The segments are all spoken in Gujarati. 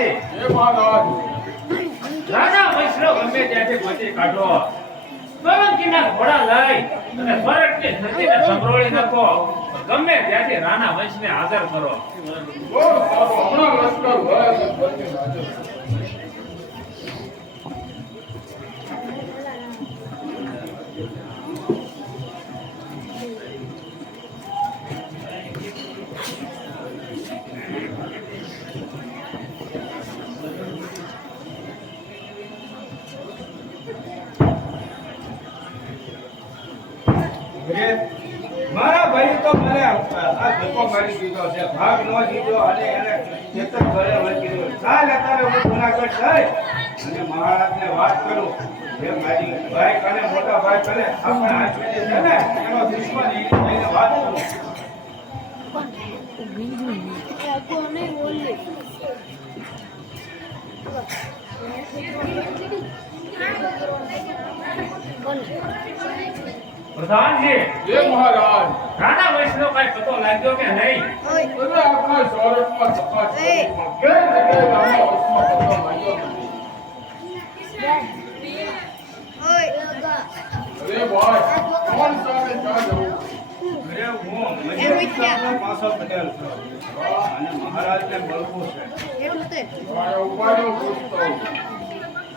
પ્રધાનજી એ મહારાજ રાજા વૈષ્ણવ ગમે ત્યાંથી ગોતી કાઢો સોલંકીના ઘોડા લઈ અને સ્વર્ગની ધરતીને સંભળોળી નાખો ગમે ત્યાંથી રાણા વંશને હાજર કરો બહુ સારું હમણાં લશ્કર ભરાય છે બધી હાજર મારા ભાઈ તો મને આ ધક્કો મારી દીધો છે ભાગ ન દીધો અને એને ચેતન ઘરે વળગી દીધો ચાલ અત્યારે હું જુનાગઢ થઈ અને મહારાજને વાત કરું જે મારી ભાઈ કને મોટા ભાઈ કને આપણે આશ્ચર્ય છે ને એનો દુશ્મન એને વાત કરું પ્રધાનજી એ મહારાજ રાણા વૈષ્ણવ કઈ પતો લાગ્યો કે નહીં તમે આખા સૌરભમાં તપાસ કરી પણ કેમ જગ્યાએ રાણા વંશમાં પતો લાગ્યો નથી અરે ભાઈ કોણ સામે ક્યાં જવું અરે હું મજૂર પાસો પટેલ છું અને મહારાજને મળવું છે ઉપાડ્યો પૂછતો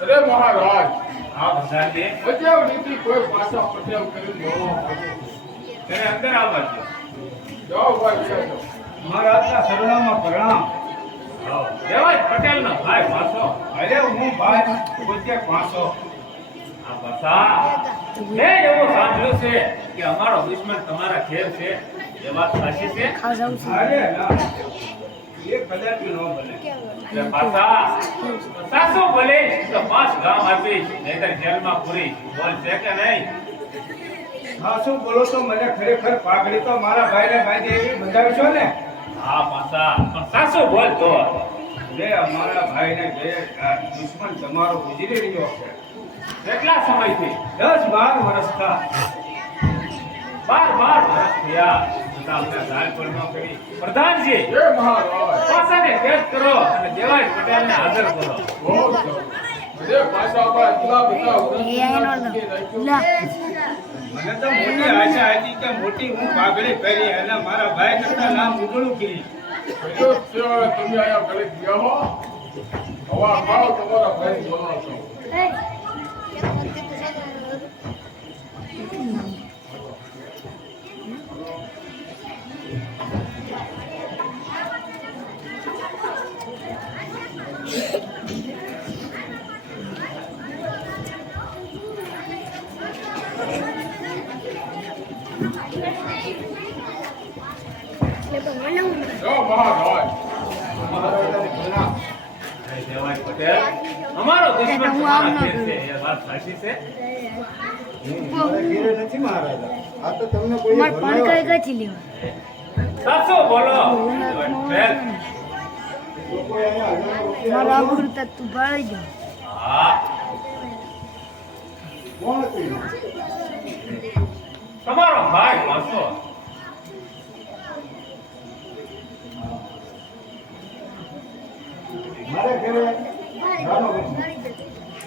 અરે મહારાજ હા પ્રધાનજી બચાવ નીતિ કોઈ પાછા પટેલ કરી બોલો તેને અંદર આવવા દો જાઓ ભાઈ જાઓ મહારાજના સરનામાં પ્રણામ દેવાજ પટેલનો ભાઈ પાછો અરે હું ભાઈ પોતે પાસો આ બસા મેં એવું સાંભળ્યું છે કે અમારો દુશ્મન તમારા ઘેર છે એ વાત સાચી છે અરે ના એ કદાચ ન બને એટલે પાછા સાસુ બોલે તો 5 ગામ આપીશ નહીતર જેલમાં પૂરી બોલ છે કે નહીં હા શું બોલો તો મને ખરેખર પાઘડી તો મારા ભાઈને બાંધી એવી બંધાવશો ને હા પાછા પણ સાસુ બોલ તો જે અમારા ભાઈને જે આ દુશ્મન તમારો ગુજરી રહ્યો છે કેટલા સમયથી 10-12 વર્ષથી 12 વર્ષ થયા છતાં અમને ધાર પર ન કરી પ્રધાનજી એ મહારાજ પાસાને કેદ કરો અને દેવાજ પટેલને હાજર કરો બહુ સારું અરે પાછા આપણા એટલા બધા મને તો મોટી આશા હતી કે મોટી હું પાઘડી પહેરી અને મારા ભાઈ કરતા નામ ઉજળું કરી તમે આયા ઘરે ગયા હો હવા ખાઓ તમારા ભાઈ બોલો છો મહારાજ દેવાજ પટેલ અમારો દુશ્મન તમારા ઘેર છે એ વાત સાચી છે મારા ઘેરે નથી મહારાજા આ તો તમને કોઈ સાચો બોલો દેવાજ પટેલ લોકોએ અહીંયા હજારો રૂપિયા હા કોણ હતું તમારો ભાઈ પાછો મારા ઘરે નાનો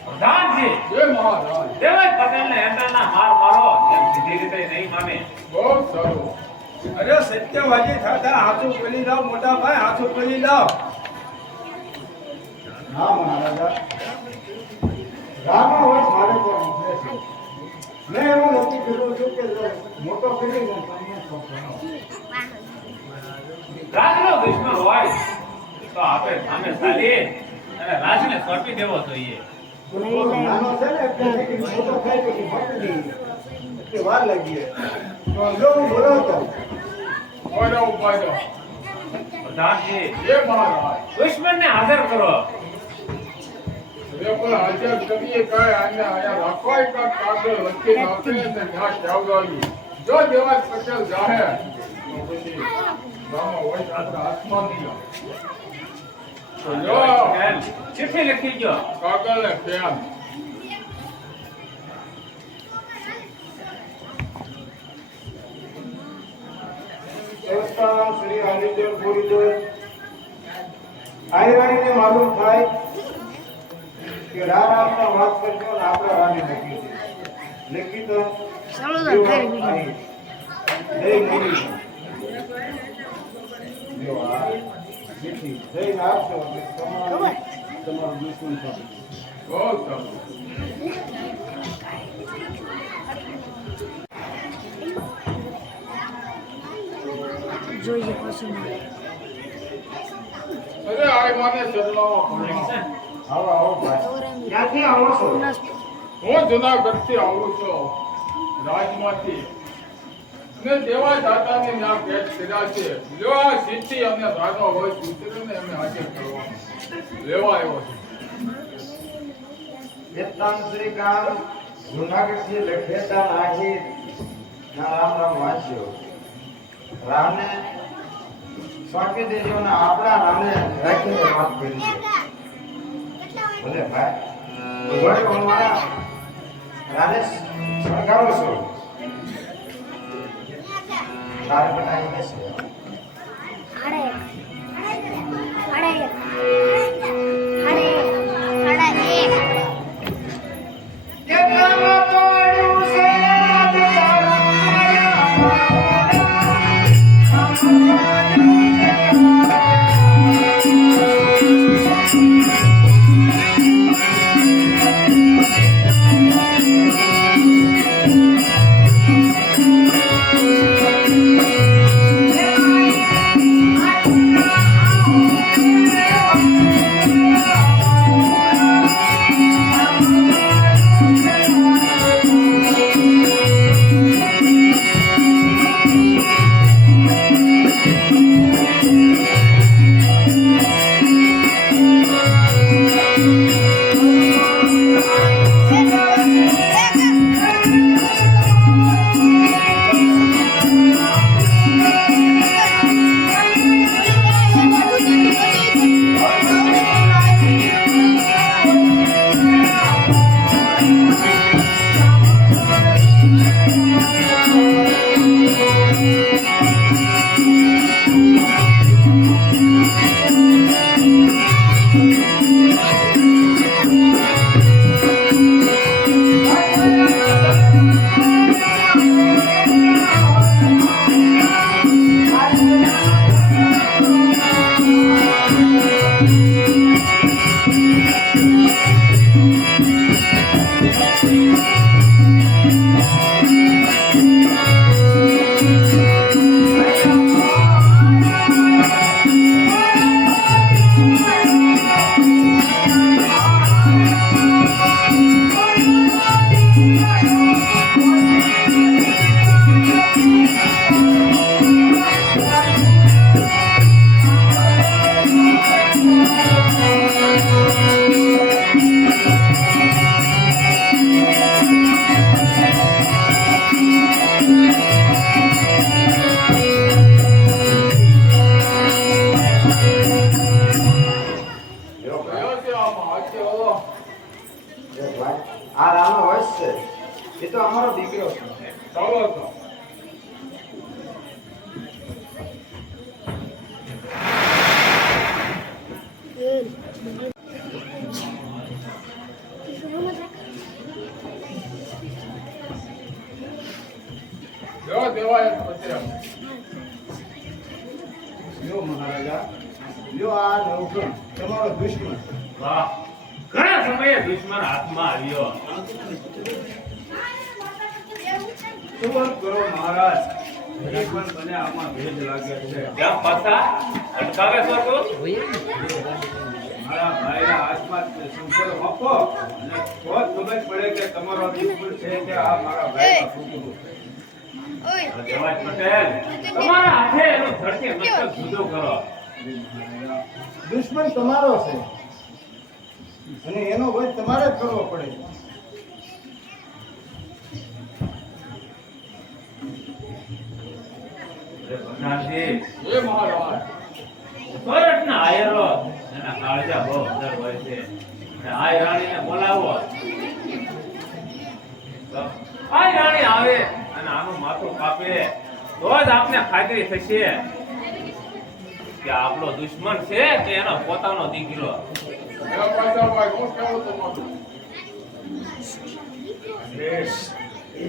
પ્રધાનજી એ મહારાજ દેવાજ પટેલને હેઠળના માર મારો એમ સીધી રીતે નહીં માને બહુ સારું અરે સત્યવાદી થતા હાથું પેલી લાવ મોટા ભાઈ હાથું પેલી લાવ હા મહારાજા રામા વર્ષ મારે પર ઉભરે છે મેં એવું નક્કી કર્યું છું કે મોટો કરીને તમને સોંપવાનો રાજનો દુશ્મન હોય તો આપણે સામે ચાલીએ અને રાજને સોંપી દેવો જોઈએ નાનો છે ને એટલે મોટો થાય પછી ફાટી દઈએ એટલે વાર લાગીએ તો જો હું બોલાવતો ઓરો ઉપાડો પ્રધાનજી એ મહારાજ દુશ્મનને હાજર કરો પણ હાજર કરીએ કાંઈ આને આયા રાખવાય કાંઈ કાગળ લખી નાખીએ ને ત્યાં કહેવડાવ્યું જો દેવાજ પટેલ જાહે તો પછી ગામમાં હોય તો આપણે હાથમાં નહીં આવે. તો જો ચિઠ્ઠી લખી ગયો કાગળ ને પેન દેવસ્થાન શ્રી હરિદેવ પુરીદેવ આયરાણીને માલુમ થાય કે રામના વાત કરજો ને આપણા રામે નક્કી છે નક્કી તો જય મોદી જો આ જેથી જઈને આપશો એટલે તમારું દુશ્મન થશે બહુ સારું. જોઈએ પછી અરે આ મને ચલાવવા પડે. આવો આવો ભાઈ ક્યાંથી આવો છો હું જુનાગઢથી આવું છું, રાજમાંથી. ને દેવા દાતાને ત્યાં ભેટ કર્યા છે. જો આ સિદ્ધિ અને રાનો હોય સૂત્રને અમે હાજર કરવા લેવા આવ્યો છું. વેતાન શ્રી ગામ જુનાગઢથી લખેતા નાહી ના રામ રામ વાંચ્યો રામને સોંપી દેજો ને આપણા રામને રાખીને વાત કરી છે ભલે ભાઈ વડ અમારા રાને સળગાવો છો તારે બનાવી બેસે આ રાનો વંશ છે એ તો અમારો દીકરો છે ચાલો તો. જો દેવાય પટેલ. લ્યો મહારાજા લ્યો આ નવકણ તમારો દુશ્મન વાહ, ઘણા સમયે દુશ્મન હાથમાં આવ્યો. શું કરો મહારાજ દુશ્મન બને આમાં ભેદ લાગે છે ત્યાં પાછા અટકાવે છો તો મારા ભાઈના હાથમાં સંપર્ક આપો અને તો જ ખબર પડે કે તમારો દુશ્મન છે કે આ મારા ભાઈનો છોકરો છે દેવાજ પટેલ, તમારા હાથે એનો ધરતી મસ્તક જુદો કરો. દુશ્મન તમારો છે અને એનો વધ તમારે જ કરવો પડે અરે પ્રધાનજી, એ મહારાજ. સોરઠના આયરો એના કાળજા બહુ અંદર હોય છે. અને આય રાણીને બોલાવો તો આય રાણી આવે અને આનું માથું કાપે તો જ આપને ખાતરી થશે. કે આપણો દુશ્મન છે કે એનો પોતાનો દીકરો? એ પાછા ભાઈ હું કેવું તમારું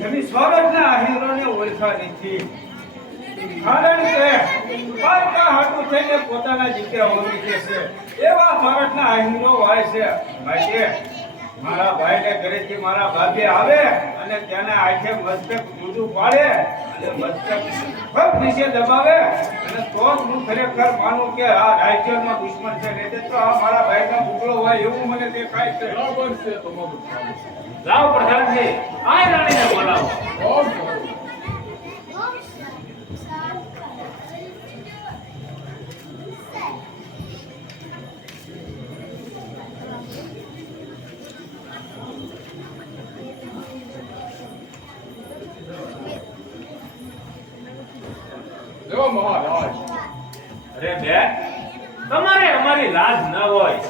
એની સ્વર્ગના હીરોને ઓળખા નથી. કારણ કે પારકા હાટુ થઈને પોતાના દીકરા હોવી જે છે એવા ભારતના હીરો હોય છે. માટે મારા ભાઈને ઘરેથી મારા ભાભી આવે અને તેના આંખે મસ્તક જુદું પાડે અને મસ્તક પગ નીચે દબાવે અને તો જ હું ખરેખર માનું કે આ રાજ્યનો દુશ્મન છે. નહીં તો આ મારા ભાઈનો બુકડો હોય એવું મને દેખાય છે. બરાબર છે તમારું લાવો પ્રધાનજી, આ રાણીને બોલાવો. બહુ સારું. જો મહારાજ અરે બેન, તમારે અમારી લાજ ન હોય.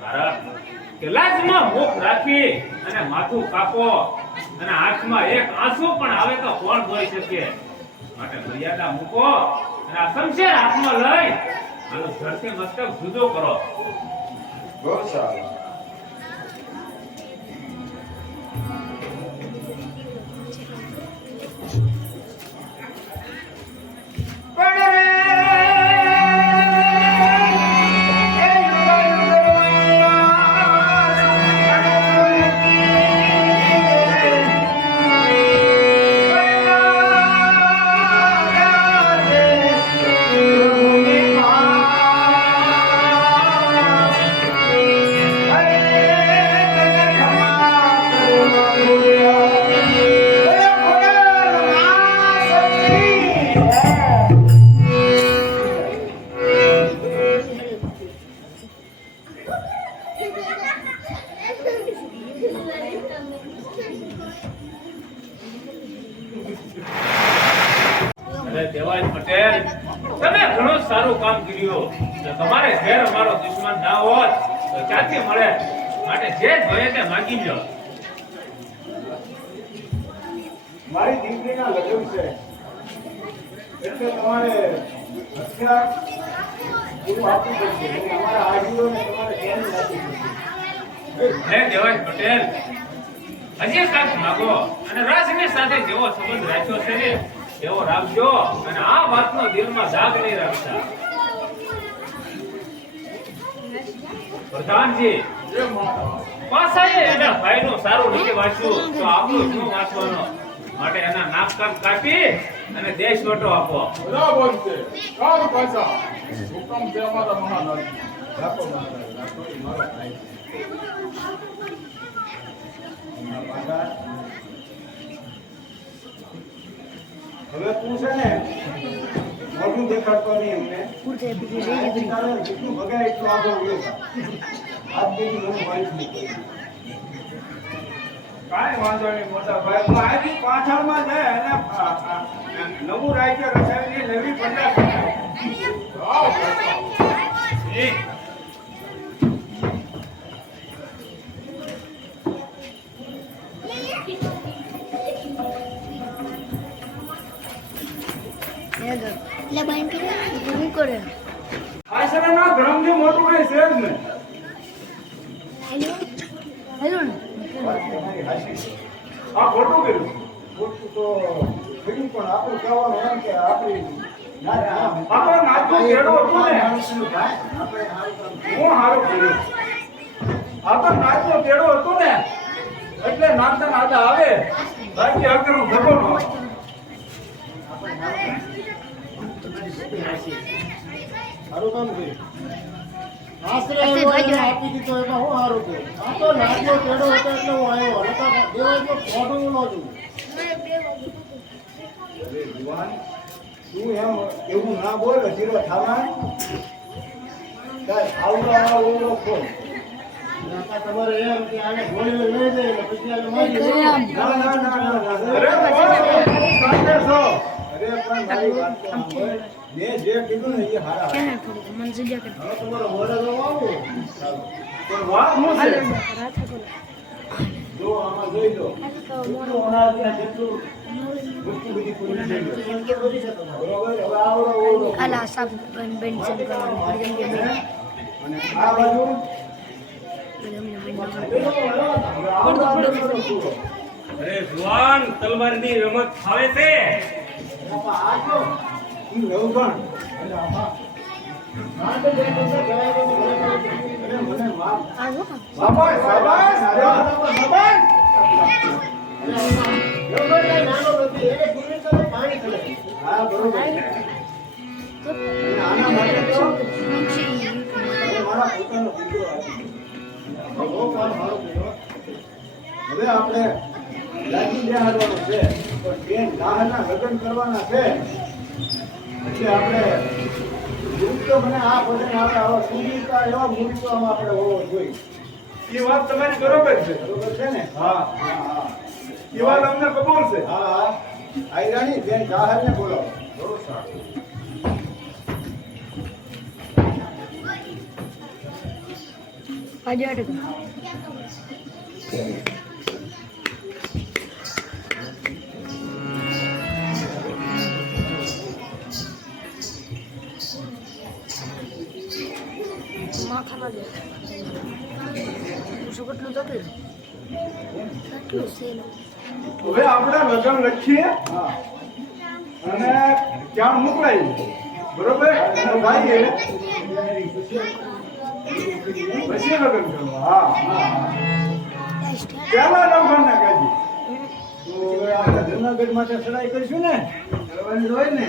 કારણ કે લાજમાં મુખ રાખી અને માથું કાપો અને આંખમાં એક આંસુ પણ આવે તો કોણ જોઈ શકે? માટે મર્યાદા મૂકો અને આ શમશેર હાથમાં લઈ આનું ધરતી મસ્તક જુદો કરો. બહુ સારું. અરે દેવાજ પટેલ, તમે ઘણું સારું કામ કર્યું. જો તમારે ઘેર અમારો દુશ્મન ના હોત તો ક્યાંથી મળે? માટે જે જોઈએ તે માંગી લો. મારી દીકરીના લગ્ન છે એટલે તમારે હથિયાર પૂરું આપવું પડશે. અને અમારા આજીવોને તમારે ધ્યાન રાખવું પડશે. હે દેવાજ પટેલ, હજી કાંઈક માગો અને રાજની સાથે જેવો સંબંધ રાખ્યો છે ને એવો રાખજો અને આ વાતનો દિલમાં દાગ નહીં રાખતા. પ્રધાનજી, જે મહારાજ પાસાએ એના ભાઈનું સારું નથી વાંચ્યું તો આપણું શું વાંચવાનો? માટે એના નાક કાન કાપી અને દેશ વટો આપો. બરાબર છે. કાલ પાછા હુકમ છે અમારા મહારાજ. રાખો મહારાજ, રાખો. એ મારો ભાઈ છે. મહારાજ, હવે તું છે ને મોઢું દેખાડતો નહીં અમને. તારે જેટલું ભગાય એટલું આગળ ઉડે. આજ બેની મને વાઈફ નહીં. કાંઈ વાંધો નહીં મોટા ભાઈ. હું આજની પાછળમાં જાય અને નવું રાજ્ય રચાવીને નવી પ્રજા બનાવે. જાઓ પાછા. એ આશ્રમના ગ્રહથી મોટું કઈ છે જ નહીં. આ ખોટું કર્યું. ખોટું તો કર્યું પણ આપણું કહેવાનું એમ કે આપણી આપણો નાચો ઘેડો હતો ને. હું હારું કર્યું. આ તો નાચનો ઘેડો હતો ને એટલે નાચતા નાચતા આવે બાકી આગળ હું ધકો ન આવે. સારું કામ કર્યું. આશરે એવો એને આપી દીધો એમાં હું સારું કર્યું. આ તો નાગ્યો કેળો હતો એટલે હું આવ્યો. અને તો દેવાયનો ફોટો ન જોઉં. અરે જુવાન, તું એમ એવું ના બોલ. હજીરો થાવા કાંઈ આવડો ઓળો ખોલ. નાકા તમારે એમ કે આને ગોળીઓ લઈ જાય એટલે પછી આને મારી દે. ના ના ના ના. અરે કોણ સાથે છો? અરે પણ મારી વાત તો સાંભળ. મેં જે કીધું ને એ હારા હારા. હવે તમારો મોઢે જો આવું પણ વાત શું છે? જો આમાં જોઈ લો. જેટલું અનાજ ને જેટલું મુક્તિ બધી પૂરી થઈ ગઈ. બરોબર, હવે આવડો ઓળો. આલા સાબ બેન છે કરવાનું પડી જેમ કે બેન અને આ બાજુ અમને બેન આવડો પૂરો. અરે જુવાન તલવારની રમત ફાવે છે બાપા આ જો ઈ નવગણ. એટલે આમાં માંડ બે પૈસા કરાય તો ઘરે અરે મને માફ. આ જો શાબાશ, શાબાશ, શાબાશ. નાનો નથી એને પૂરી કરે પાણી કરે હા, બરોબર. અને આના માટે તો હવે મારા પોતાનો દીકરો આવ્યો. બહુ કામ સારું કર્યું. હવે આપણે લાગી બેહાડવાનો છે પણ બેન દાહના લગ્ન કરવાના છે એટલે આપણે મૂર્તિઓ મને આ ભજન આપણે આવા સુંદરતા એવા મૂર્તિઓમાં આપણે હોવો જોઈએ. એ વાત તમારી બરોબર છે બરોબર છે ને? હા હા હા. એ વાત અમને કબૂલ છે હા હા. આયરાણી બેન દાહરને બોલાવો. બહુ સારું. આજે અટક માથામાં દે શું કેટલું જતું કેટલું છે હવે આપણે લગ્ન લખીએ હા. અને ત્યાં મોકલાઈએ બરોબર અને ભાઈએ પછી લગ્ન કરવા હા પેલા નવઘણના કાઢી તો હવે આપણે જૂનાગઢ માટે ચડાઈ કરીશું ને? કરવાની જ હોય ને.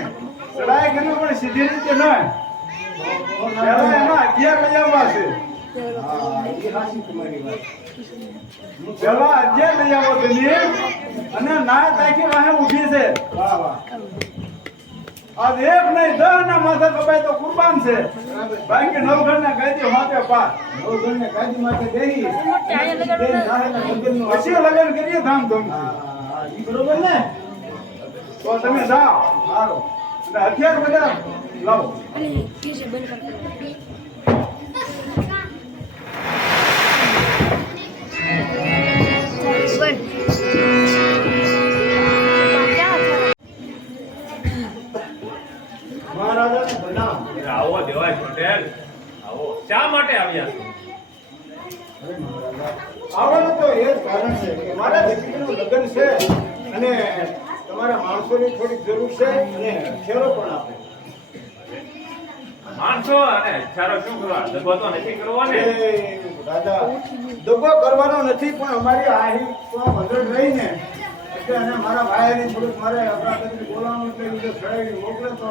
ચડાઈ કર્યું પણ સીધી રીતે નહીં પેલા એના 11 લઈ આવવા છે હા, એ સાચી તમારી વાત. પેલા 11 લઈ આવો તમે અને ના તાકી વાહે ઊભી છે વાહ વાહ. આજ એક નહીં 10 ના માથે કપાય તો કુરબાન છે બાકી નવઘણના કાઢી હાથે પાર નવઘણને કાજી માટે બેહી બેન દાહરના લગ્નનું પછી લગ્ન કરીએ ધામધૂમથી હા, હા, ઈ બરોબર ને? તો તમે જાઓ સારું. અને હથિયાર બધા લાવો અને કે છે બંધ કર મહારાજાને પ્રણામ. આવો દેવાય પટેલ આવો શા માટે આવ્યા છો અરે મહારાજા, આવવાનું તો એ જ કારણ છે કે મારા દીકરીનું લગ્ન છે અને તમારા માણસોની થોડીક જરૂર છે અને ફેરો પણ આપો. માણસો અને ચારો શું કરવા દગો તો નથી કરવો ને એ રાજા, દગો કરવાનો નથી પણ અમારી આહી તો મદદ રહી ને એટલે અને મારા ભાઈને થોડુંક મારે અપરાધથી બોલાવવાનું એટલે બીજો છડાવી મોકલે તો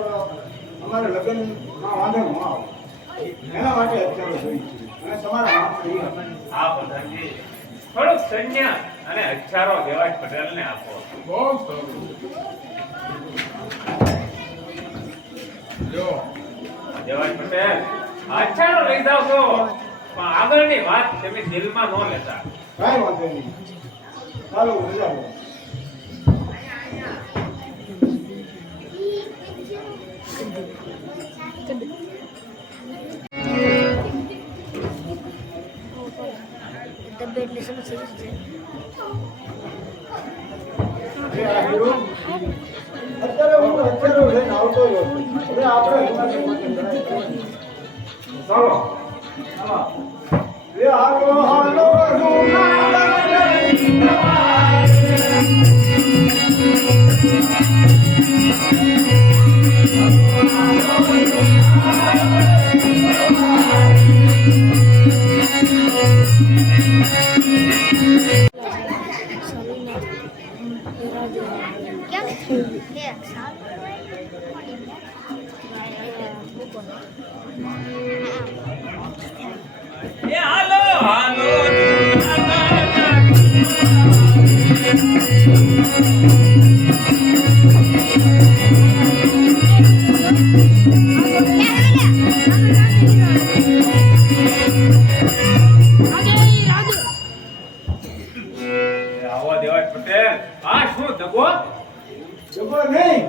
અમારે લગ્નમાં વાંધો ન આવે એના માટે અત્યારે જોઈ છે અને તમારા માણસો ઈ આપે. આ પ્રધાનજી થોડુંક સૈન્ય અને હથિયારો દેવાય પટેલને આપો બહુ સારું જો દેવાય પટેલ હથિયારો લઈ જાવ છો પણ આગળની વાત તમે દિલમાં ન લેતા કાંઈ વાંધો નહીં. ચાલો રજા લો. ડબ્બે એટલે સમસ્યા છે એ આ હીરો, અત્યારે હું અત્યારે લઈને આવતો જ હતો. હવે આપણે જૂનાગઢ માટે લડાઈ કરવાની. ચાલો હા. એ હાલો હાલો એ હાલો હાલો આવો દેવાય પટેલ આ શું દગો જબો નહીં.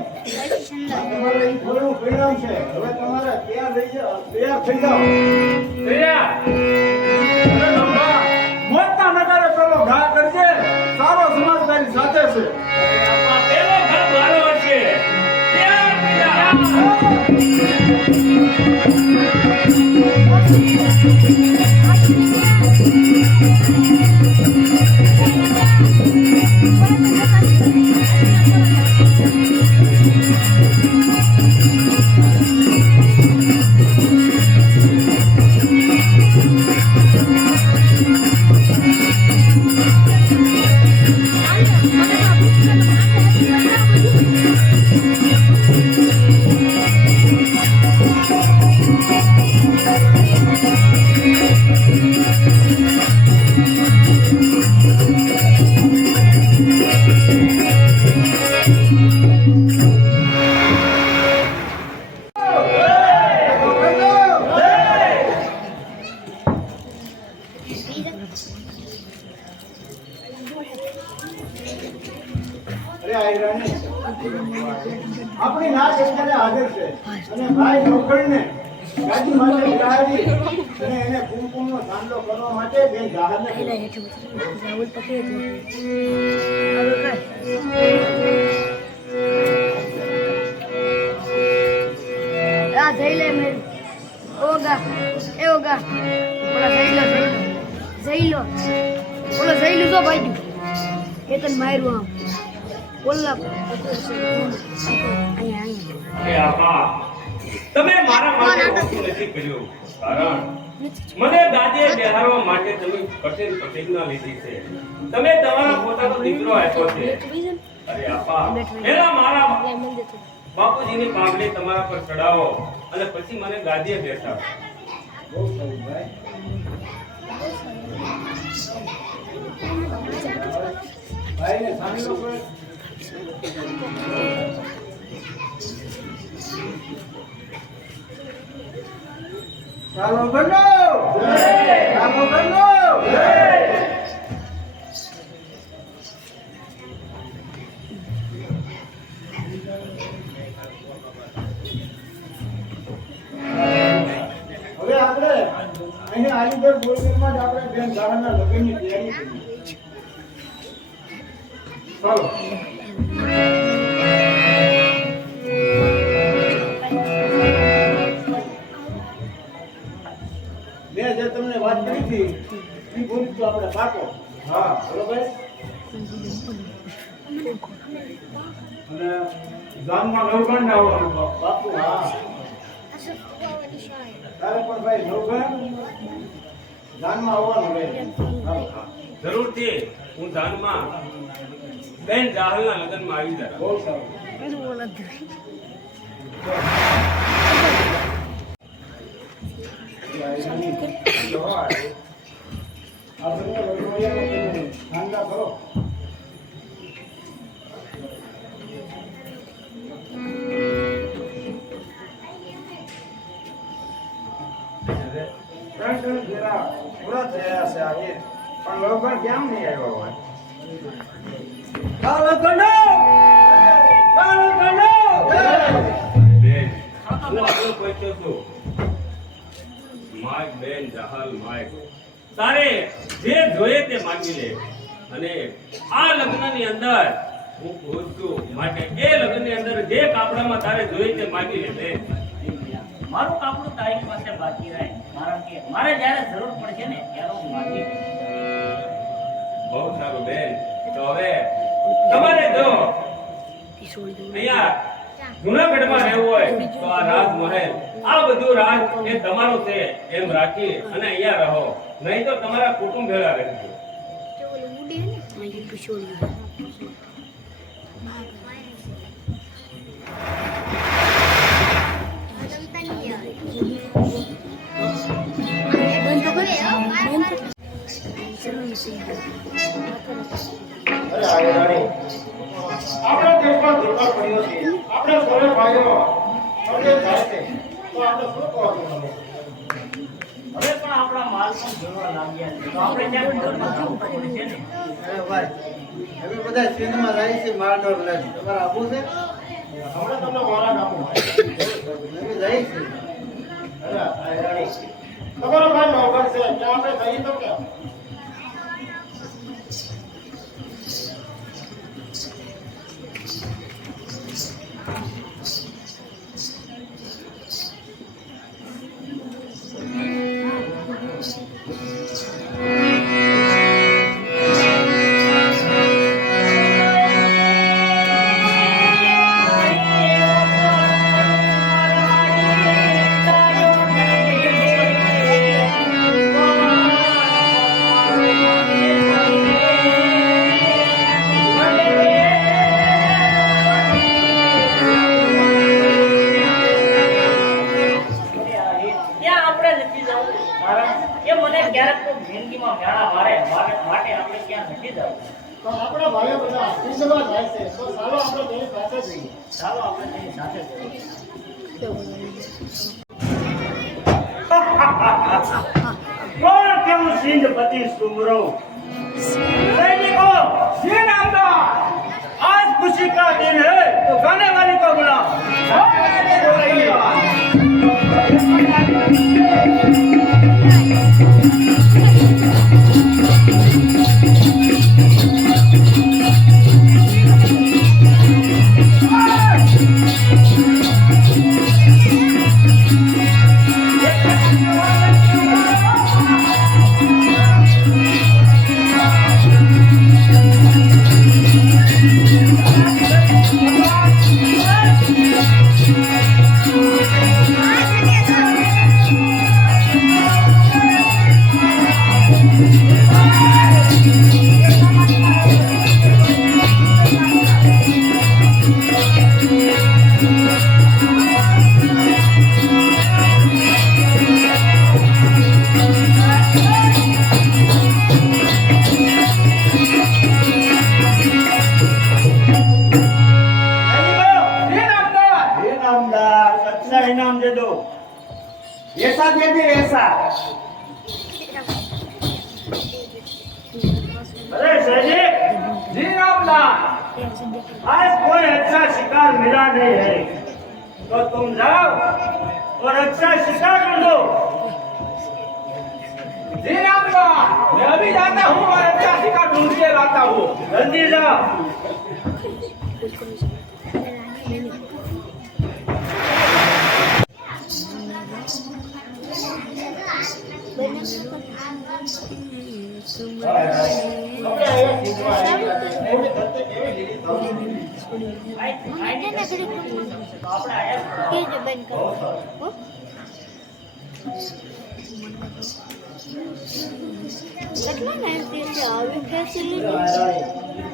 તમારે ઈ થોડું પરિણામ છે. હવે તમારે તૈયાર થઈ જાઓ. તૈયાર અરે નવરા મોટના નગારે પેલો ઘા કરજે સારો સમાજ તારી સાથે છે આપણા પેલો અરે આયરાણી, આપણી નાચ અત્યારે હાજર છે અને ભાઈ નોકરને ગાદી માટે બિહારી અને એને કુમકુમનો સાંડો કરવા માટે બેન જહાજને પહેલા હેઠું રાહુલ પકડે આ જઈ લે મેં ઓગા એ ઓગા ઓલા જઈ લો ઓલા જઈ લો જો ભાઈ એ તને માર્યું આમ ઓલા અહીંયા એ આપા તમે મારા માટે કશું નથી કર્યું કારણ મને દાદીએ બેહારવા માટે તમે કઠિન પ્રતિજ્ઞા લીધી છે તમે તમારા પોતાનો દીકરો આપ્યો છે અરે આપા પહેલા મારા બાપુજીની પાઘડી તમારા પર ચડાવો અને પછી મને ગાદીએ બેસાડો બહુ સારું ભાઈ. ભાઈને સાંડો કરે. ચાલો બનો ચાલો બનો હવે આપણે અહીં આલીગઢ બોરગઢમાં જ આપણે બેન જાહાના લગ્નની તૈયારી કરી. ચાલો મેં જે તમને વાત કરી હતી એ બોલી તો આપણે પાકો. હા બરોબર. અને ગામમાં નવગણ ના આવવાનું બાપુ. હા તારે પણ ભાઈ નવગણ ગામમાં આવવાનું રહે. જરૂરથી હું દાનમાં બેન જાહલના લગ્નમાં આવી જરા બહુ સારું. આપણે વડવાઈયાનો ઠંડા કરો. ત્રણ જરા પૂરા થયા છે આજે પણ લોકો કેમ નહીં આવ્યો હોય? ચાલો કંડો ચાલો કંડો. બેન હું આપણો પહોંચ્યો છું માય બેન જાહલ માય તારે જે જોઈએ તે માંગી લે અને આ લગ્નની અંદર હું ખુશ છું માટે એ લગ્નની અંદર જે કાપડામાં તારે જોઈએ તે માંગી લે બેન. મારું કાપડું તારી પાસે બાકી રહે કારણ કે મારે જ્યારે જરૂર પડશે ને ત્યારે હું માંગી લઈશ. બહુ સારું બેન તો હવે તમારે જો અહીંયા જૂનાગઢમાં રહેવું હોય તો આ રાજમહેલ આ બધું રાજ એ તમારું છે એમ રાખી અને અહીંયા રહો નહીં તો તમારા કુટુંબ ભેળા રહેજો. અરે આયરાણી, આપણા દેશમાં દુર્બળ પડ્યો છે. આપણે સૌએ ભાઈઓ અડે થાય છે તો આપણે શું કરવાનું? હવે પણ આપણા માલ પણ જોડવા લાગ્યા છે તો આપણે ક્યાંક ઘરમાં જવું પડશે ને. અરે ભાઈ હવે બધા સિંધમાં જાય છે મારડોર લઈ. તમારે આપવું છે? હમણાં તમને વરાળ આપું. અમે જાય છે. અરે આયરાણી, તમારો ભાઈ નોકર છે ત્યાં આપણે જઈએ તો કેમ? ક્યારેક તો જિંદગીમાં મેળા માટે આપણે ક્યાં નથી જવું. તો આપણા ભાઈઓ બધા તીર્થમાં જાય છે તો ચાલો આપણે તેની પાસે જઈએ. ચાલો આપણે તેની સાથે જઈએ. કોણ કેવું સિંધપતિ સુમરો सैनिको ये नामदार आज खुशी का दिन है तो गाने वाले को बुलाओ इनाम दे दो ऐसा दे दे ऐसा अरे सैनिक जी रामलाल आज कोई अच्छा शिकार मिला नहीं है तो तुम जाओ और अच्छा शिकार ढूंढो जी रामलाल मैं अभी जाता हूँ और अच्छा शिकार ढूंढ के लाता हूँ जल्दी जाओ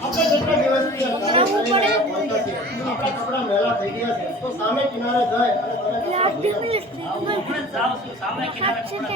આપણે જેટલા દિવસથી આપણા મેળા થઈ ગયા છે તો સામે કિનારે જાય અને તમે હમણાં જાઉં છું સામે કિનારે થોડા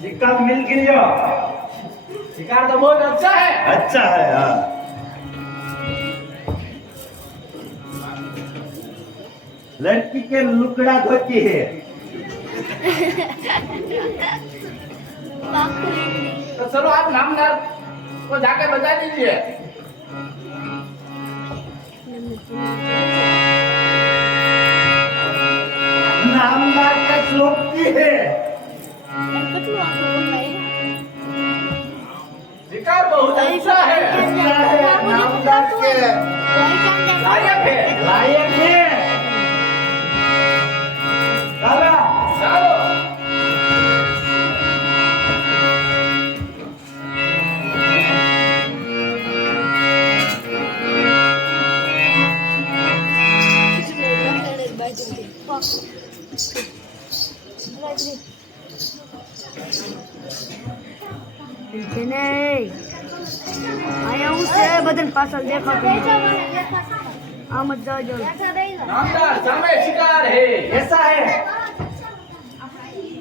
शिकार मिल गया शिकार तो बहुत अच्छा है। अच्छा है हाँ लड़की के लुकड़ा धोती है तो चलो आप नामदार को जाके बता दीजिए। नामदार का श्लोकी है शिकार बहुत अच्छा है। अच्छा है नामदार के लायक है। लायक है दादा चलो बदन पासल देखा आमद जाओ नामदार सामने शिकार है। ऐसा है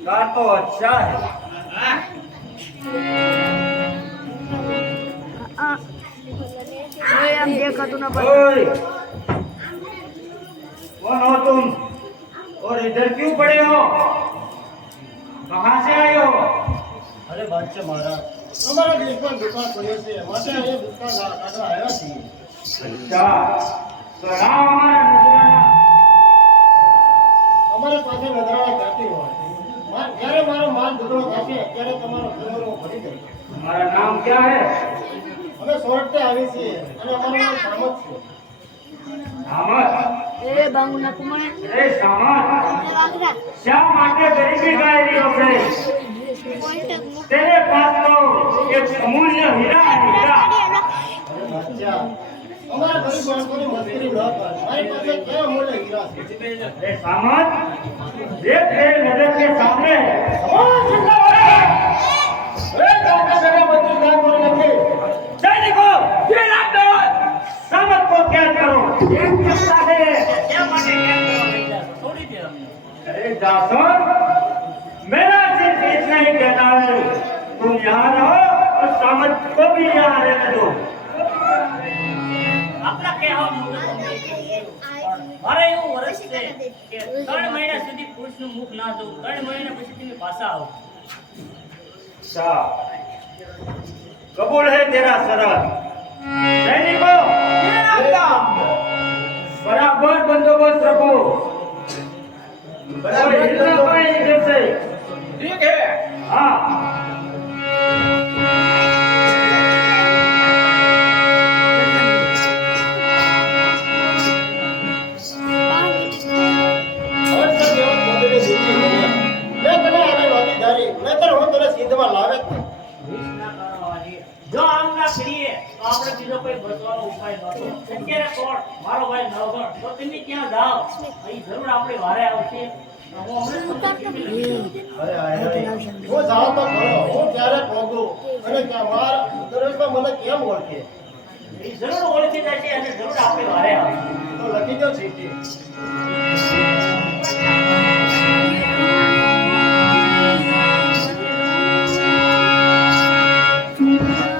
का तो अच्छा है हम देखा तो ना ओए कौन हो तुम और इधर क्यों पड़े हो कहाँ से आए हो અરે બાદશાહ મહારાજ અમારા દેશમાં દુકાળ પડ્યો છે માટે અહીંયા દુકાળ કાઢવા આવ્યા છીએ। अच्छा तो नाम हमारा नजराना અમારે પાસે નજરાણા જાતી હોય જ્યારે મારો માલ ઢગલો થશે ત્યારે તમારો ખજાનો ભરી જાય। हमारा नाम क्या है અમે સોરઠથી આવી છીએ અને અમારું નામ સામત છે। सामत ए बांगू ना कुमार अरे सामत શા માટે ગરીબી ગાયરી છે तेरे पास तो एक अमूल्य हीरा है हीरा अच्छा અમારા ગરીબ માણસોની મસ્કરી ન કર મારી પાસે ક્યાં મોટા હીરા છે अरे सामत देख तेरे नजर के सामने सैनिकों ये रात दो सामत को कैद करो एक किस्सा है શા માટે કેમ કરવા માંડ્યા છો? છોડી દે અમને. अरे जासूस मेरा सिर्फ इतना ही कहना है तुम यहाँ रहो और सामत को भी यहाँ रहने दो આપણા કહેવા મુજબ અમને મારે એવું વર્ષ છે કે 3 મહિના સુધી પુરુષનું મુખ ના જોવું, 3 મહિના પછી તમે પાછા આવો. अच्छा कबूल है तेरा शरत सैनिकों बराबर बंदोबस्त रखो कोई हिलना पाए इधर से ठीक है हाँ और सब એવા મોઢે દુખી હોય મેં તને આને નોંધી ધારી નહીતર હું તને સીધમાં લાવે જ નહીં. વિષ ના કરવા દે. જો આમ ના કરીએ તો આપણે બીજો કોઈ બચવાનો ઉપાય નહોતો. અત્યારે કોણ મારો ભાઈ નવગણ તો તમે ત્યાં જાઓ, અહીં જરૂર આપણી વારે આવશે. હું હમણાં તમને કીધી લઉં. અરે હું જાઉં તો ખરો હું ક્યારે પહોંચું અને મારા દરેકમાં મને કેમ ઓળખે એ જરૂર ઓળખી જશે અને જરૂર આપણી વારે આવશે. તો લખી દો ચીઠી Yeah.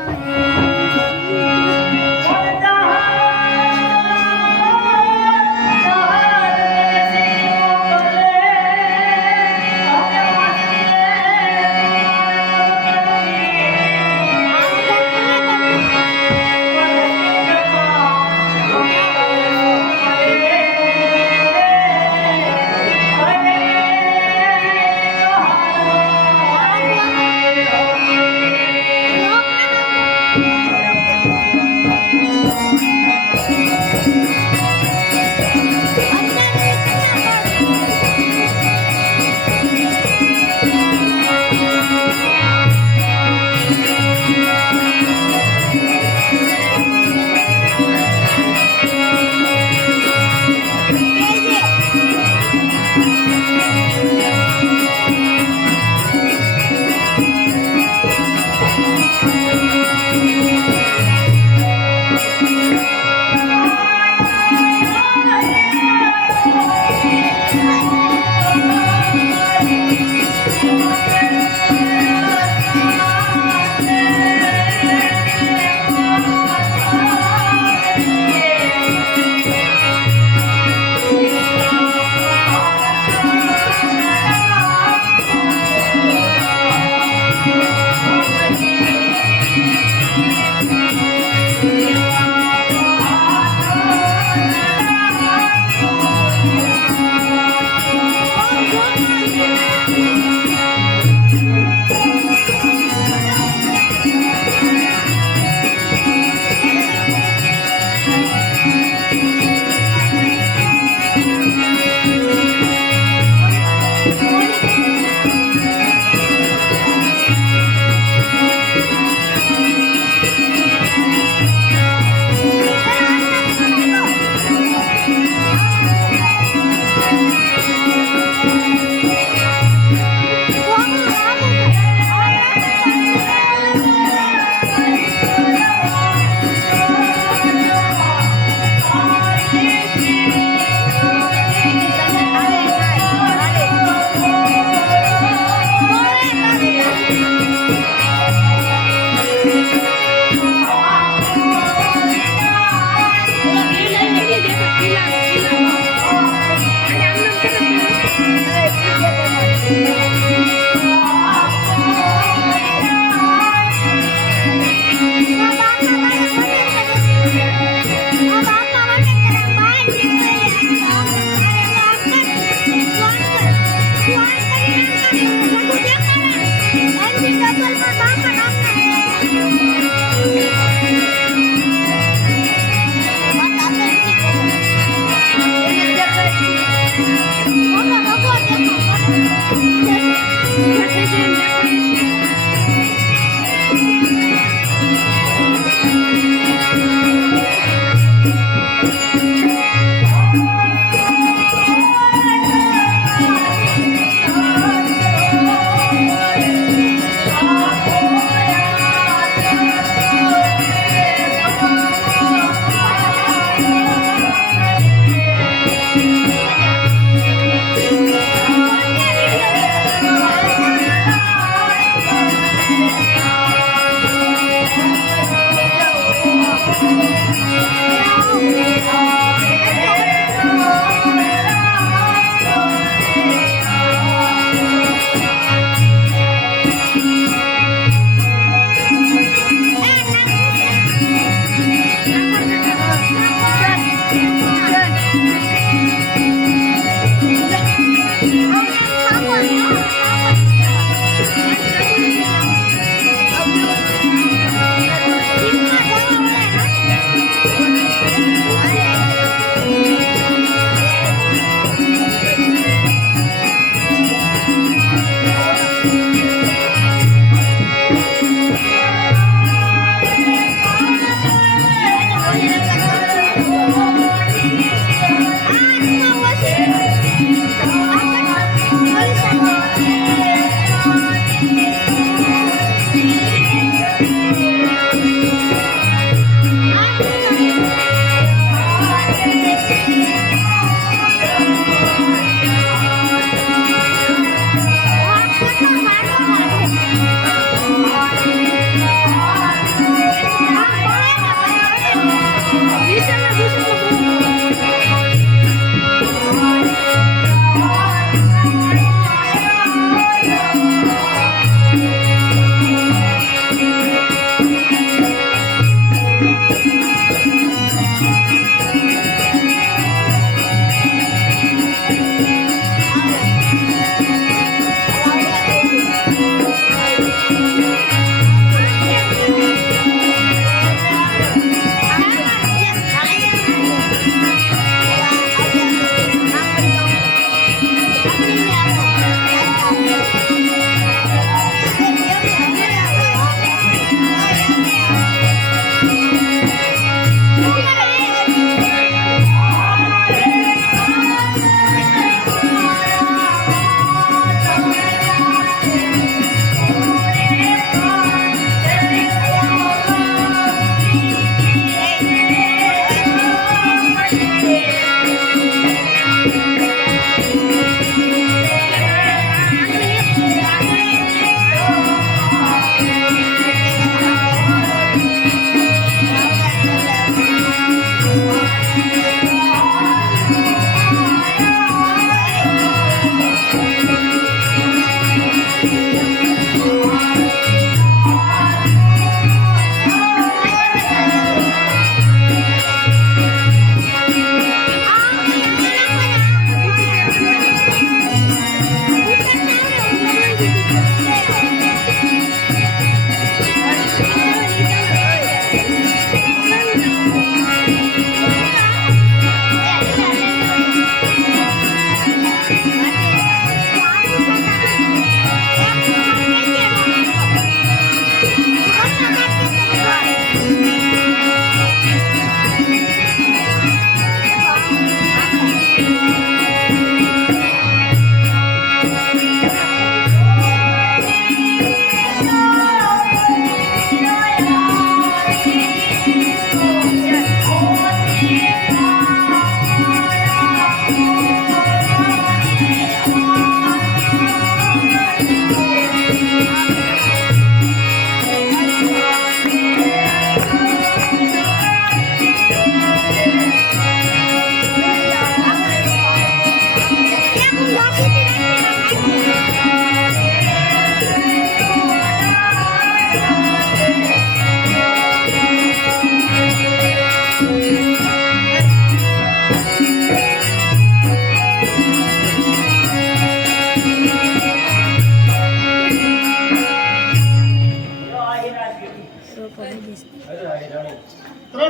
3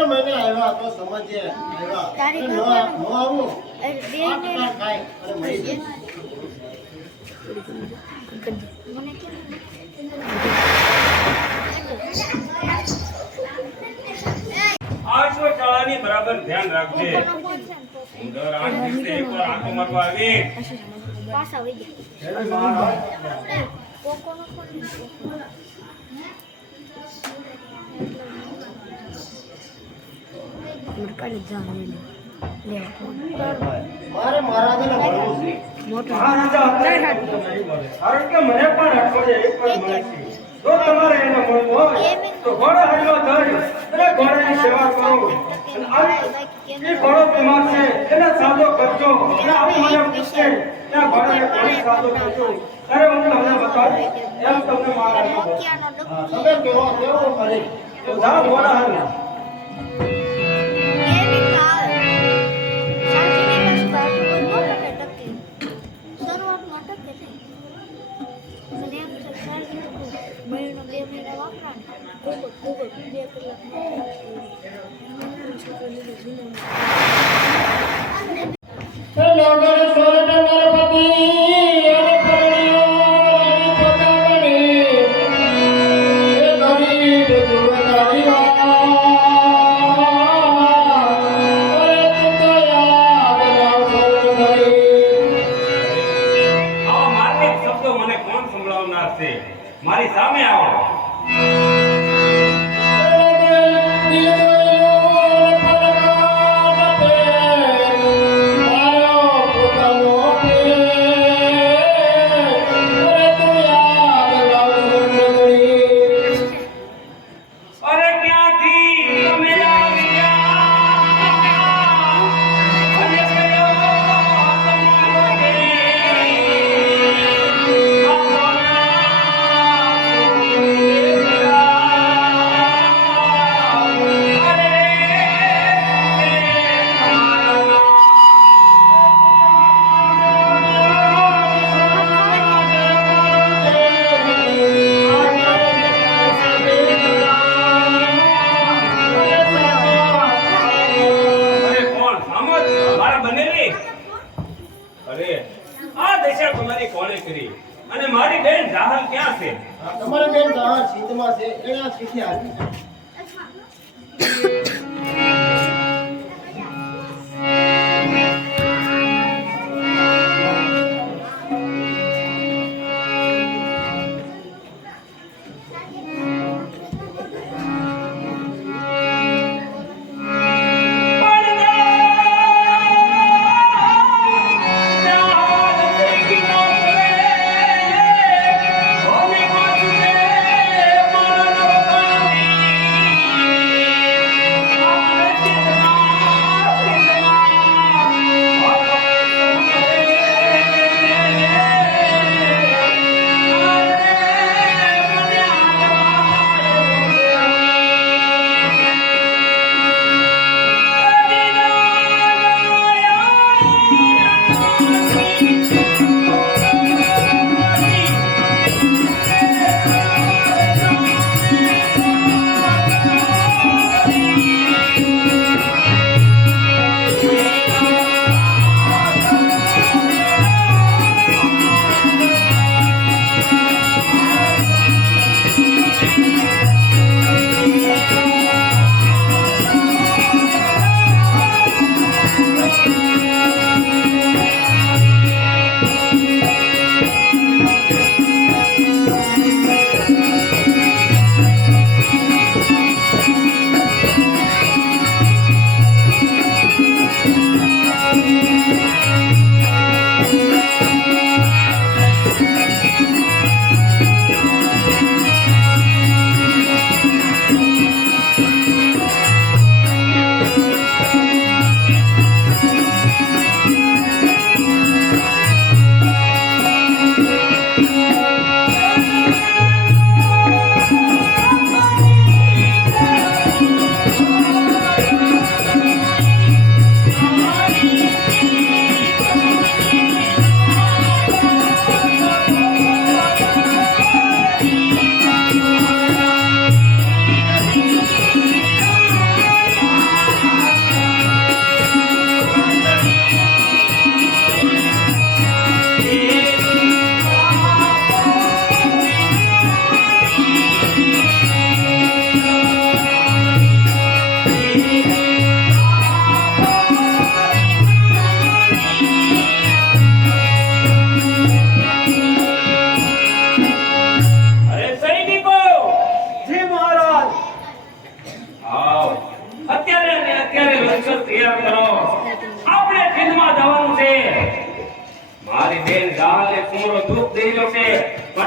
મહિને આવ્યા તો સમજે આવ્યા તારીખ અને નો આવું અરે બે આટલા ખાય અને મરી જાય મને આઠસો શાળાની બરાબર ધ્યાન રાખજે દર 8 દિવસે એકવાર આંખો મારવા આવી પાછા વઈ ગયા જય મહારાજ કોકોનો ફોન કાલે જાણ લે મારે મહારાજને ભણવું છે મહારાજા અત્યારે તો નહીં મળે કારણ કે મને પણ અઠવાડિયે એક વાર મળે છે જો તમારે એને મળવું હોય તો ઘોડો હાલ્યો થઈ અને ઘોડાની સેવા કરો અને એ ઘોડો બીમાર છે એને સાજો કરજો અને આવું મને પૂછે ત્યાં ઘોડાને ઘોડી સાજો કરજો ત્યારે હું તમને બતાવું એમ તમને મહારાજ તમે કેવો કેવો કરે તો જાઓ ઘોડા હાલ્યો લોગર સોરઠ નરપતિ અને પરણ્યો પોતાની એ ગરીબ જુવતારીયા અરે તું તો યાદ લાવ શરણ ધરી આવા માર્મિક શબ્દો મને કોણ સંભળાવનાર છે મારી સામે આવો અરે ક્યાંથી તમે આવ્યા અને કયો તમારો અરે કોણ સામત મારા બનેલી અરે આ દશા તમારી કોણે કરી અને મારી બેન રાહલ ક્યાં છે તમારી બેન જહાજ સીધમાં છે એને આ ચીઠી આપી હોલી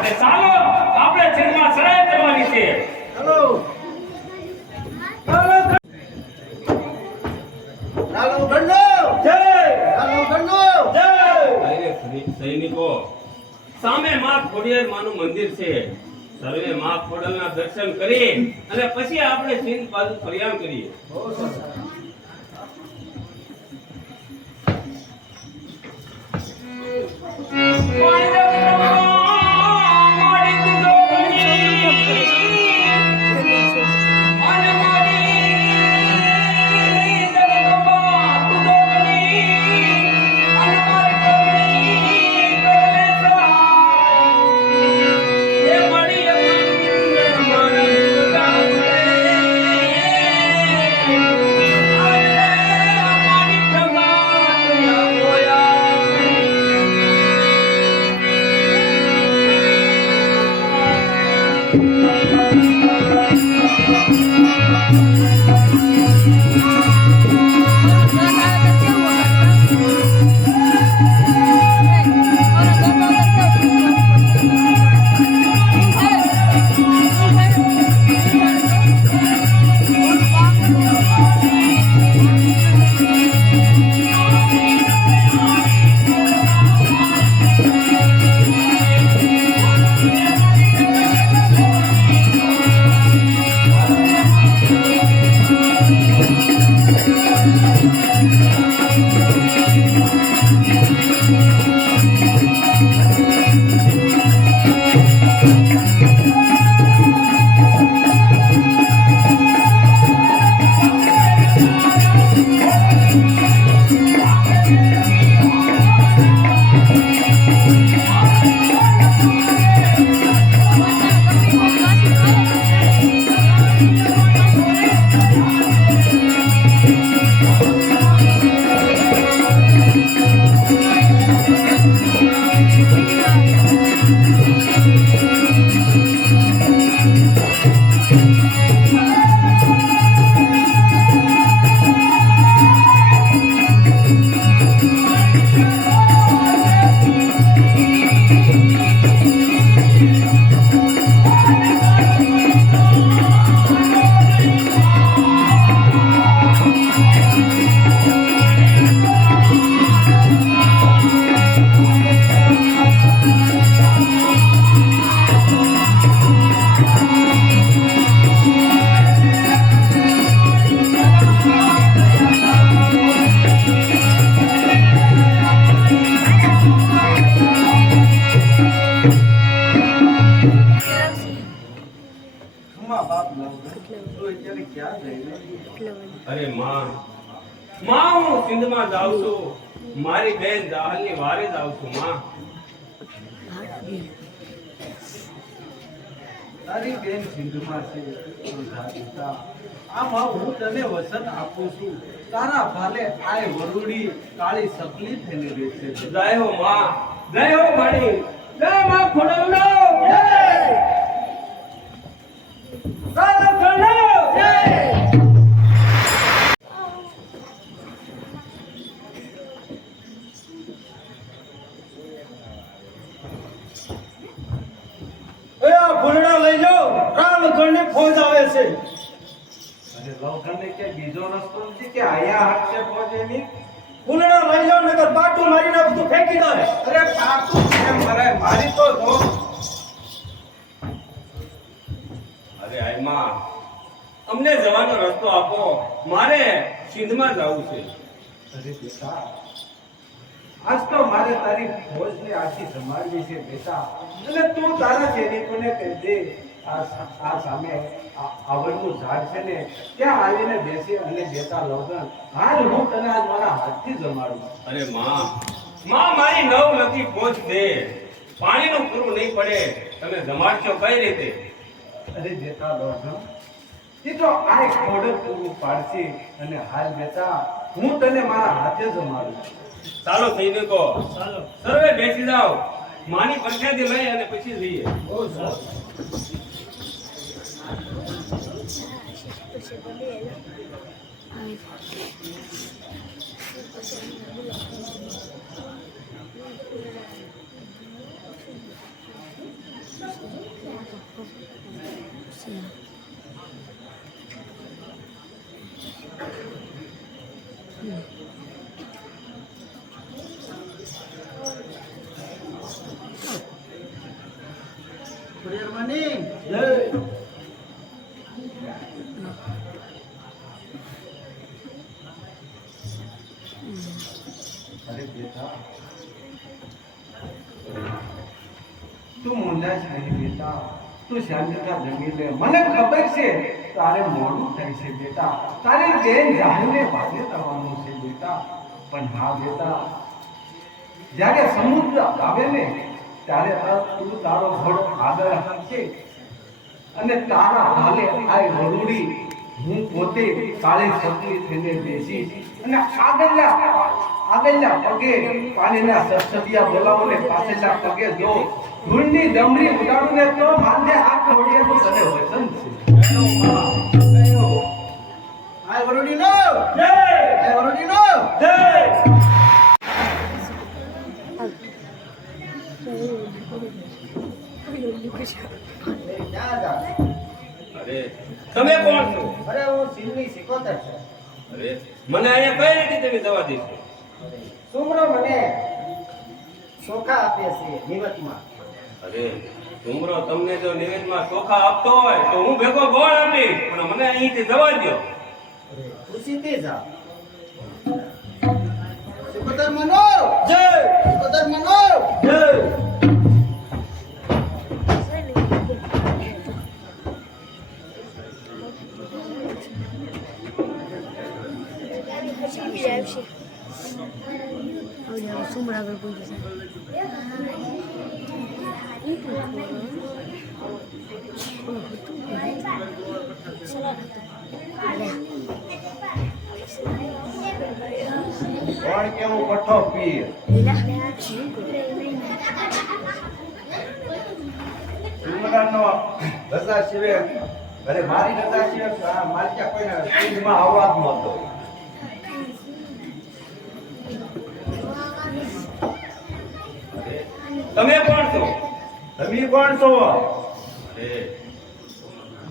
અને ચાલો આપણે સિંહમાં સરાય કરવાની છે. ચાલો સૈનિકો, સામે માં ખોડિયાર માનું મંદિર છે. સર્વે માં ખોડલના દર્શન કરી અને પછી આપણે સિંધ બાજુ પ્રયાણ કરીએ. અરે માં, હું સિંધમાં જાઉં છું. મારી બેન જાહલની વારે જાઉં છું. માં, તારી બેન સિંધમાં છે. આમાં હું તને વચન આપું છું, તારા ભાલે આય વરુડી કાળી સકલી થઈને બેસે છે. જય હો માં, જય હો માડી, જય માં ખોડલનો જય. ચાલો ખોડલો જય. લઈ જાઓ, રામગઢની ફોજ આવે છે. અરે લવગઢને કે બીજો રસ્તો નથી કે આયા હાથે પહોંચે ની? ફૂલડા લઈ જાઓ નકર પાટું મારીને બધું ફેંકી દે. અરે પાટું કેમ મરાય? મારી તો જો. અરે આય માં, અમને જવાનો રસ્તો આપો. મારે સિંધમાં જવું છે. અરે બેટા, આજ તો મારે તારી ફોજને આખી સંભાળવી છે બેટા. એટલે તું તારા સૈનિકોને કહી દે, આ સામે આવડનું ઝાડ છે ને ત્યાં આવીને બેસી અને બેટા લગન હાલ હું તને આજ મારા હાથથી જમાડું. અરે માં, મારી નવ લખી પહોંચ દે. પાણીનું પૂરું નહીં પડે, તમે જમાડશો કઈ રીતે? અરે બેટા લગન એ તો આ ખોડે પૂરું પાડશે. અને હાલ બેટા હું તને મારા હાથે જમાડું. ચાલો સૈનિકો, ચાલો સર્વે બેસી જાઓ. માની પ્રસાદી લઈ અને પછી જઈએ. અરે બેટા તું મુંડાશ નહીં બેટા તું શાંતિતા જમી લે મને ખબર છે તારે મોડું થાય છે બેટા તારે બેન જાણીને ભાગે થવાનું છે બેટા પણ હા બેટા જ્યારે સમુદ્ર આવે ને ત્યારે તું તારો ઘોડો આગળ હાંકશે અને તારા હાલે આ વરુડી હું પોતે કાળી સપની થઈને બેસીશ અને આગળના પગે પાણીના સસડિયા બોલાવો ને પાછળના પગે જો ધૂળની ડમરી ઉડાડું ને તો માનજે આ ઘોડિયાનું તને વચન છે આ વરુડીનો જય આ વરુડીનો જય ક્યાં જા અરે તમે કોણ છો? અરે હું સિંહની સિકોતર છું અરે મને અહીંયા કઈ રીતે તમે જવા દેશો? સુમરો મને ચોખા આપે છે નિવતમાં અરે ડુંગરો તમને જો નિવેદમાં ચોખા આપતો હોય તો હું ભેગો ગોળ આપીશ, પણ મને અહીંથી જવા દો. ખુશીથી જા સિકોતર મનો જય સિકોતર મનો જય સુમરા આગળ કોઈ કોણ કેવું કઠો પીર સુમરાનો રજા સિવાય અરે મારી રજા સિવાય મારી ત્યાં કોઈને સ્કૂલમાં આવવા જ નહોતો. તમે કોણ છો? તમે કોણ છો? અરે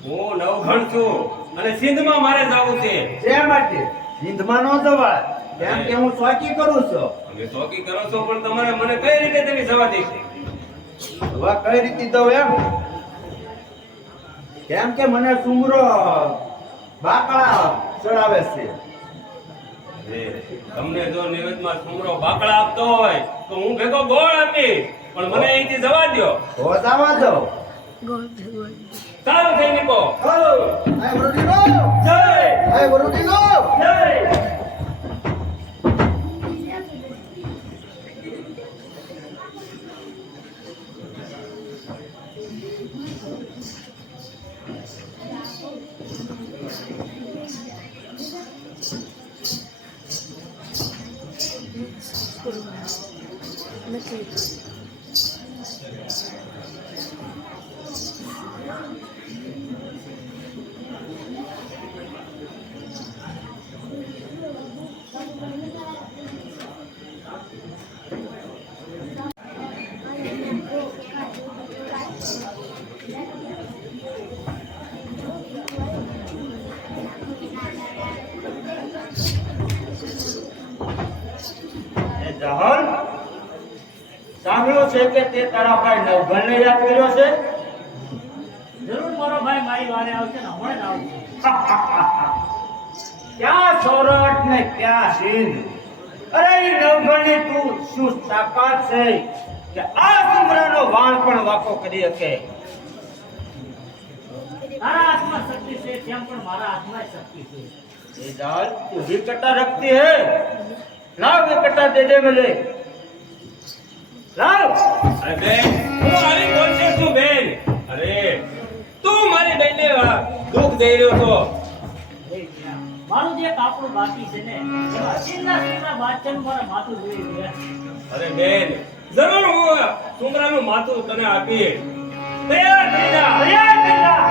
હું નવઘણ છું અને સિંધમાં મારે જવું છે. શા માટે સિંધમાં ન જવાય? કેમ કે હું ચોકી કરું છું. તમે ચોકી કરો છો પણ તમારે મને કઈ રીતે તમે જવા દેશો? હવે કઈ રીતે દઉં એમ? કેમ કે મને સુમરો બાકડા ચડાવે છે. અરે તમને જો નિવેદમાં સુમરો બાકડા આપતો હોય તો હું ભેગો ગોળ આપીશ, પણ મને અહીંથી જવા દો. તો જવા દો. સારું સૈનિકો. આ વરુડીનો જય આ વરુડીનો જય. જહલ સાંભળ્યું છે કે તે તારા ભાઈ નવઘણને યાદ કર્યો છે? જરૂર મારો ભાઈ મારી વારે આવશે ને હમણાં જ આવશે. ક્યાં સોરઠ ને ક્યાં સિંધ? અરે ઈ નવઘણની તું શું તાકાત છે કે આ સુમરાનો વાણ પણ વાકો કરી શકે? તારા હાથમાં શક્તિ છે તેમ પણ મારા હાથમાં શક્તિ છે. એ જાલ તું વિકટા રખતી હે, લાવ વિકટા દે દે મને, લાવ. અરે બેન હું આવી બોલશે છું બેન? અરે તું મારી બેનને દુઃખ દઈ રહ્યો છો. મારું જે કાપડું બાકી છે ને એમાં છેલ્લા બાદશાહનું મારા માથું જોઈ રહ્યા. અરે બેન જરૂર હું સુમરાનું માથું તને આપીશ. તૈયાર થઈ જા. તૈયાર થઈ જા.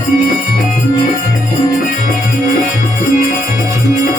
Thank you. છે